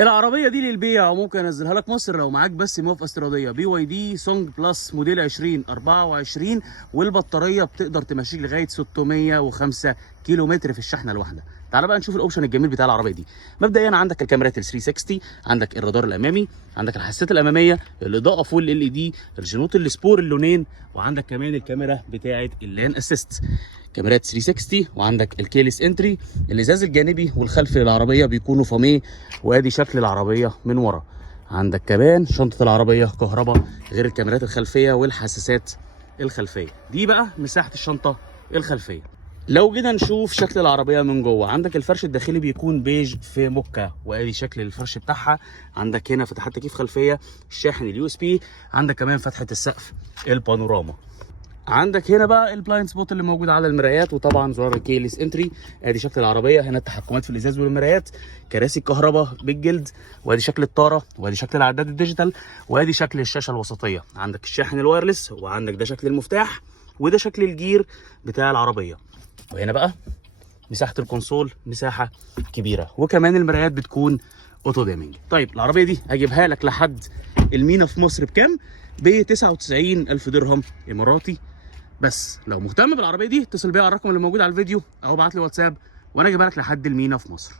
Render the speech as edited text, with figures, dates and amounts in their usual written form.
العربيه دي للبيع وممكن انزلها لك مصر لو معاك بس موافقه استيراديه BYD سونج بلس موديل 2024، والبطاريه بتقدر تمشيك لغايه 605 كيلو متر في الشحنه الواحده. تعال بقى نشوف الاوبشن الجميل بتاع العربيه دي. مبدئيا عندك الكاميرات ال 360، عندك الرادار الامامي، عندك الحساسات الاماميه، الاضاءه فول LED، الجنوط السبور اللونين، وعندك كمان الكاميرا بتاعه اللان اسيست. كاميرات 360، وعندك الكيلس انتري، الازاز الجانبي والخلفي للعربيه بيكونوا فاميه، وادي شكل العربيه من ورا. عندك كمان شنطه العربيه كهرباء غير الكاميرات الخلفيه والحساسات الخلفيه. دي بقى مساحه الشنطه الخلفيه. لو جينا نشوف شكل العربيه من جوه، عندك الفرش الداخلي بيكون بيج في موكا، وادي شكل الفرش بتاعها. عندك هنا فتحات تكييف خلفيه، الشاحن USB، عندك كمان فتحه السقف البانوراما. عندك هنا بقى البلايند سبوت اللي موجود على المرايات، وطبعا زرار الكيلس انتري. ادي شكل العربيه، هنا التحكمات في الازاز والمرايات، كراسي الكهرباء بالجلد، وادي شكل الطاره، وادي شكل العداد الديجيتال، وادي شكل الشاشه الوسطيه. عندك الشاحن الوايرلس، وعندك ده شكل المفتاح، وده شكل الجير بتاع العربيه. وهنا بقى مساحه الكونسول مساحه كبيره، وكمان المرايات بتكون اوتو ديمنج. طيب العربيه دي هجيبها لك لحد المينا في مصر بكام؟ ب 99,000 درهم اماراتي. بس لو مهتم بالعربيه دي اتصل بيا على الرقم اللي موجود على الفيديو او ابعت لي واتساب وانا اجيبها لك لحد المينا في مصر.